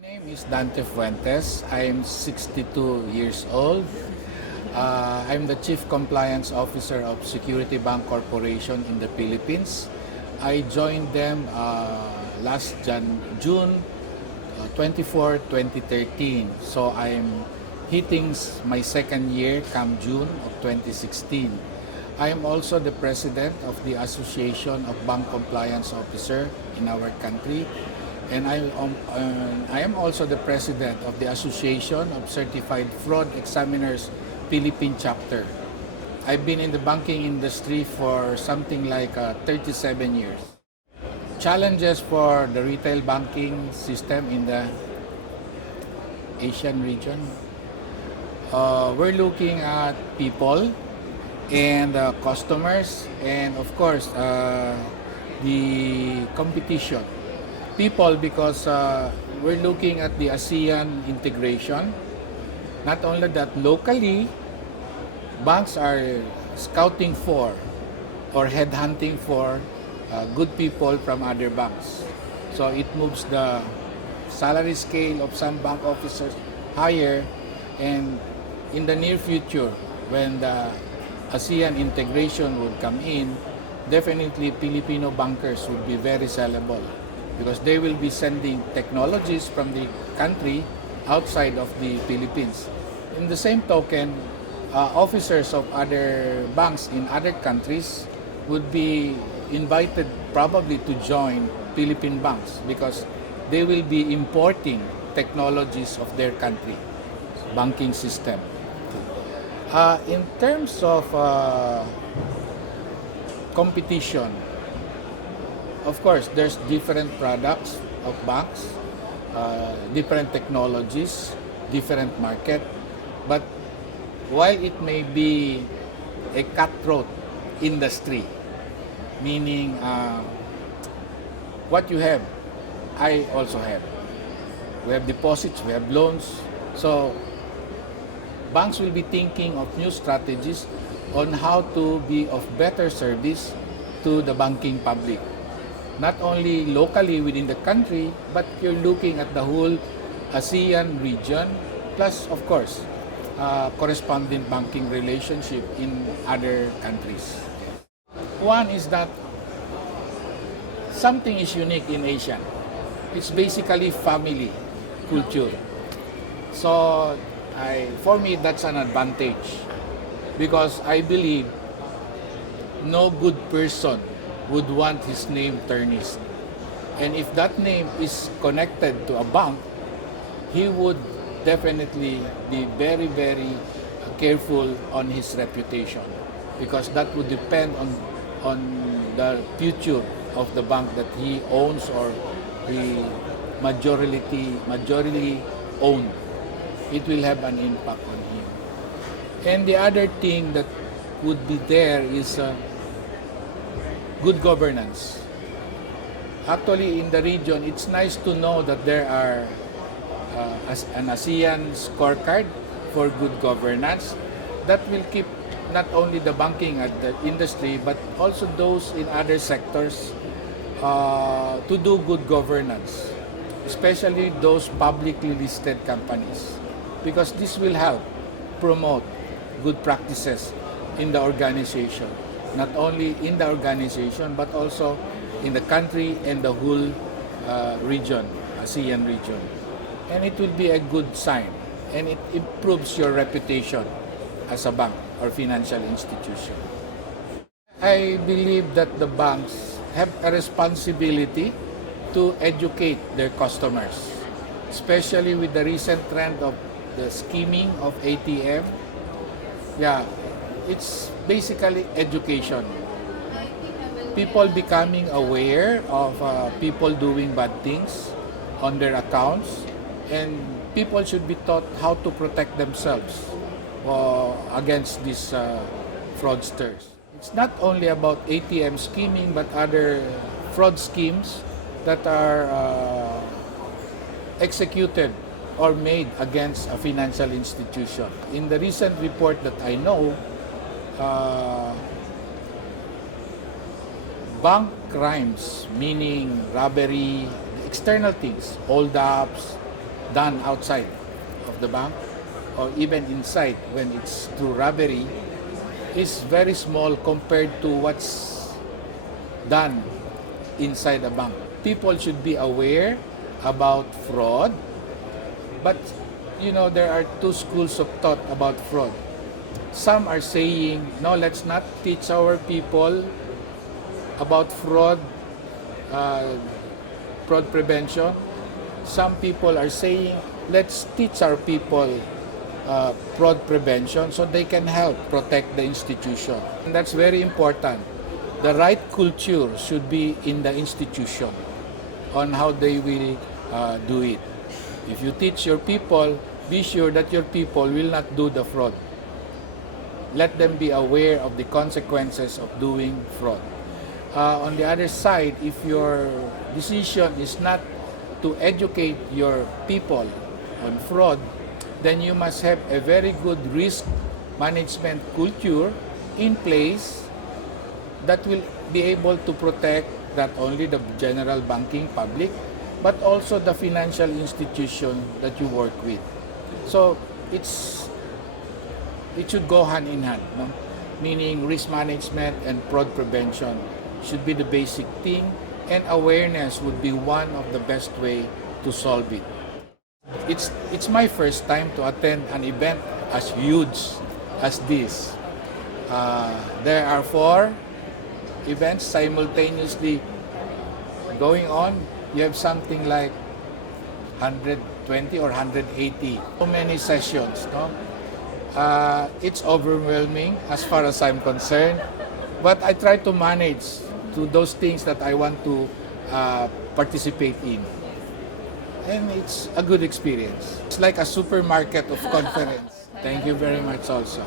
My name is Dante Fuentes. I'm 62 years old. I'm the Chief Compliance Officer of Security Bank Corporation in the Philippines. I joined them last June 24, 2013. So I'm hitting my second year come June of 2016. I am also the president of the Association of Bank Compliance Officer in our country. And I am also the president of the Association of Certified Fraud Examiners Philippine Chapter. I've been in the banking industry for something like 37 years. Challenges for the retail banking system in the Asian region. We're looking at people and customers and of course the competition. People because we're looking at the ASEAN integration. Not only that, locally, banks are scouting for or headhunting for good people from other banks. So it moves the salary scale of some bank officers higher, and in the near future, when the ASEAN integration would come in, definitely Filipino bankers would be very sellable because they will be sending technologies from the country outside of the Philippines. In the same token, officers of other banks in other countries would be invited probably to join Philippine banks because they will be importing technologies of their country banking system. In terms of competition, of course, there's different products of banks, different technologies, different market. But while it may be a cutthroat industry, meaning what you have, I also have. We have deposits, we have loans. So banks will be thinking of new strategies on how to be of better service to the banking public. Not only locally within the country, but you're looking at the whole ASEAN region, plus of course, corresponding banking relationship in other countries. One is that something is unique in Asia. It's basically family culture. So for me, that's an advantage because I believe no good person would want his name tarnished. And if that name is connected to a bank, he would definitely be very, very careful on his reputation because that would depend on the future of the bank that he owns or he majority owned. It will have an impact on him. And the other thing that would be there is good governance. Actually, in the region, it's nice to know that there are an ASEAN scorecard for good governance that will keep not only the banking at the industry but also those in other sectors to do good governance, especially those publicly listed companies, because this will help promote good practices in the organization, not only in the organization but also in the country and the whole region, ASEAN region. And it will be a good sign and it improves your reputation as a bank or financial institution. I believe that the banks have a responsibility to educate their customers, especially with the recent trend of the skimming of ATM. Yeah, it's basically education. People becoming aware of people doing bad things on their accounts, and people should be taught how to protect themselves against these fraudsters. It's not only about ATM skimming but other fraud schemes that are executed or made against a financial institution. In the recent report that I know, bank crimes, meaning robbery, external things, hold-ups, done outside of the bank or even inside when it's through robbery is very small compared to what's done inside a bank. People should be aware about fraud, but there are two schools of thought about fraud. Some are saying, no, let's not teach our people about uh, fraud prevention. Some people are saying, let's teach our people fraud prevention so they can help protect the institution. And that's very important. The right culture should be in the institution on how they will do it. If you teach your people, be sure that your people will not do the fraud. Let them be aware of the consequences of doing fraud. On the other side, if your decision is not to educate your people on fraud, then you must have a very good risk management culture in place that will be able to protect not only the general banking public, but also the financial institution that you work with. So it should go hand in hand, no? Meaning risk management and fraud prevention should be the basic thing, and awareness would be one of the best way to solve it. It's my first time to attend an event as huge as this. There are 4 events simultaneously going on. You have something like 120 or 180. So many sessions, no? It's overwhelming as far as I'm concerned, but I try to manage to those things that I want to participate in. And it's a good experience. It's like a supermarket of conference. Thank you very much also.